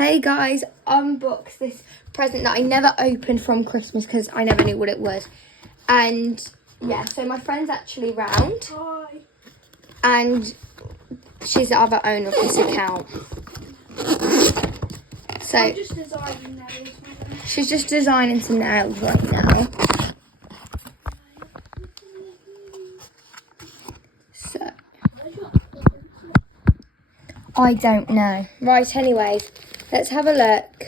Hey guys, unbox this present that I never opened from Christmas because I never knew what it was. And yeah, so my friend's actually round. Hi. And she's the other owner of this account. So I'm just designing nails. she's just designing some nails right now. So I don't know. Right, anyways, let's have a look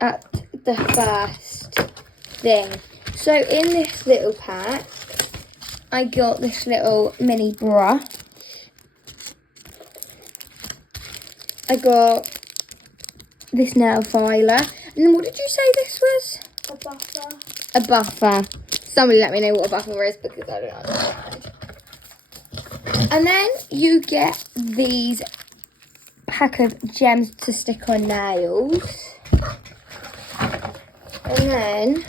at the first thing. So in this little pack, I got this little mini brush. I got this nail filer. And then what did you say this was? A buffer. A buffer. Somebody let me know what a buffer is because I don't understand. And then you get these pack of gems to stick on nails. And then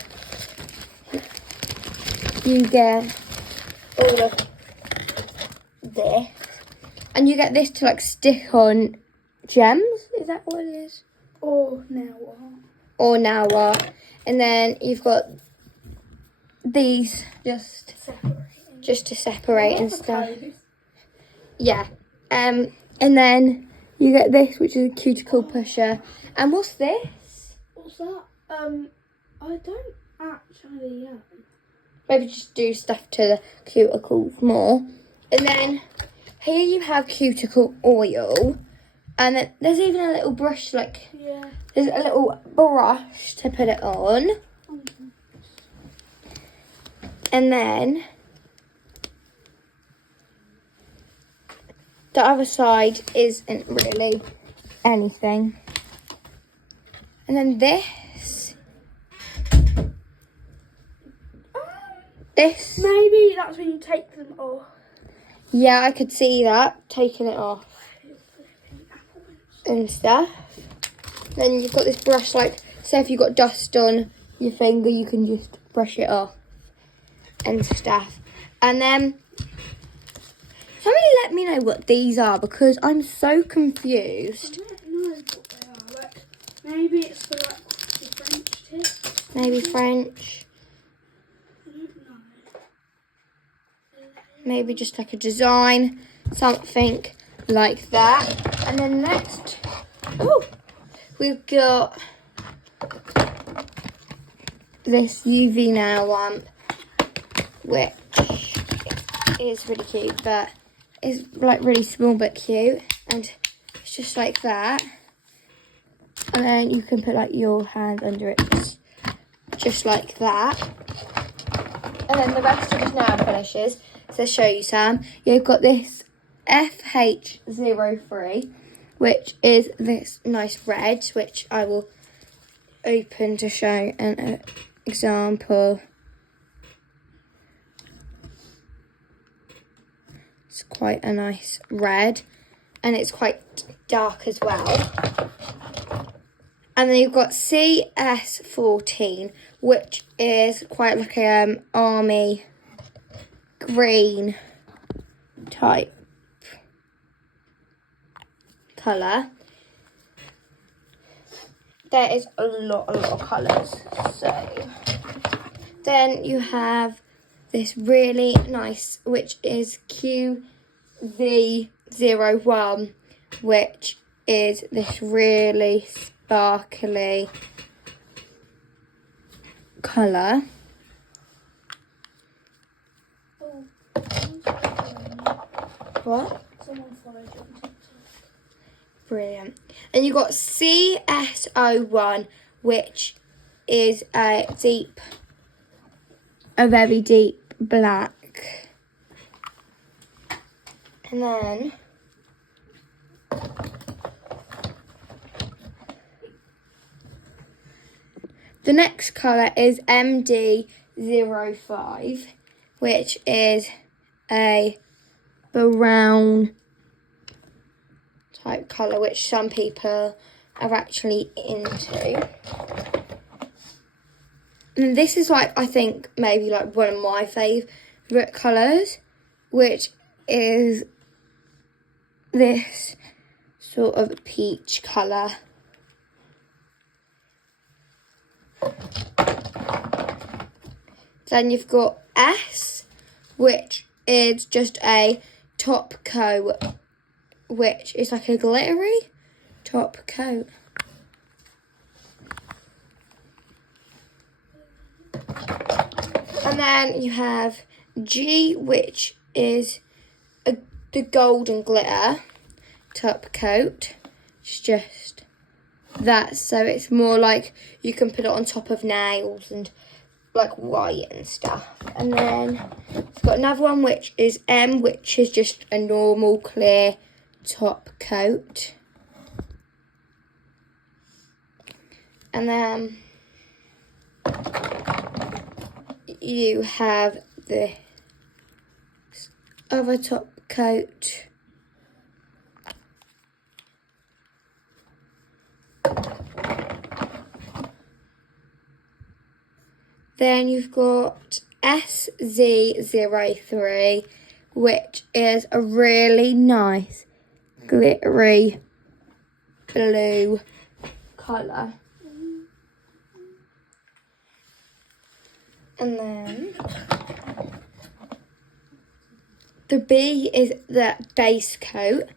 you get all of this. And you get this to like stick on gems. Is that what it is? Or nail art. Or nail art. And then you've got these just to separate and stuff. Yeah. And then you get this, which is a cuticle pusher. And what's this? What's that? I don't actually know. Maybe just do stuff to the cuticles more. And then here you have cuticle oil. And then there's even a little brush, like, Yeah. there's a little brush to put it on. And then the other side isn't really anything. And then this. Maybe that's when you take them off. Yeah, I could see that, taking it off and stuff. Then you've got this brush, like, say if you've got dust on your finger, you can just brush it off and stuff. And then somebody let me know what these are because I'm so confused. I don't know what they are. Like, maybe it's for like the French tips. Maybe French, I don't know. maybe just like a design, something like that. And then next, we've got this UV nail lamp, which is really cute, but it's like really small but cute, and it's just like that. And then you can put like your hand under it, just like that. And then the rest of his nail finishes. So show you some. You've got this FH03, which is this nice red, which I will open to show an example. It's quite a nice red, and it's quite dark as well. And then you've got CS14, which is quite like a army green type colour. There is a lot of colours. So then you have this really nice, which is QV01, which is this really sparkly colour. What? Someone followed it on TikTok. Brilliant. And you've got CS01, which is a very deep black. And then the next colour is MD05, which is a brown type colour, which some people are actually into. And this is like, I think, maybe like one of my favourite colours, which is this sort of peach colour. Then you've got S, which is just a top coat, which is like a glittery top coat. And then you have G, which is the golden glitter top coat. It's just that, so it's more like you can put it on top of nails and like white and stuff. And then it's got another one which is M, which is just a normal clear top coat. And then you have the other top coat. Then you've got SZ03, which is a really nice glittery blue colour. And then the B is the base coat,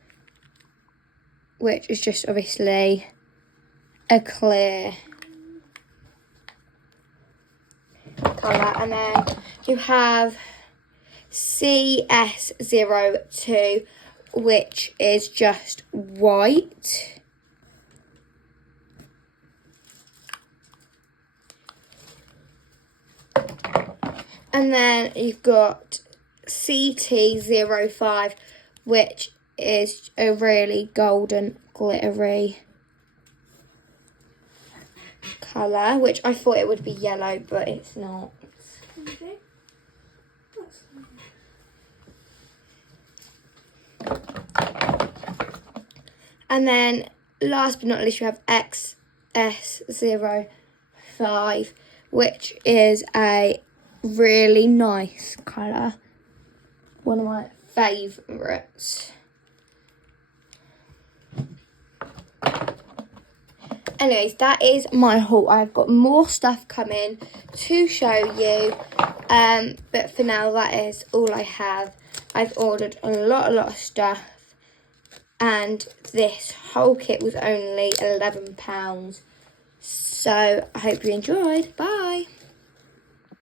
which is just obviously a clear colour. And then you have CS02, which is just white. And then you've got CT05, which is a really golden glittery colour, which I thought it would be yellow, but it's not. Okay. And then last but not least, you have XS05, which is a really nice colour. One of my favourites. Anyways, that is my haul. I've got more stuff coming to show you. But for now, that is all I have. I've ordered a lot of stuff. And this whole kit was only £11. So I hope you enjoyed. Bye.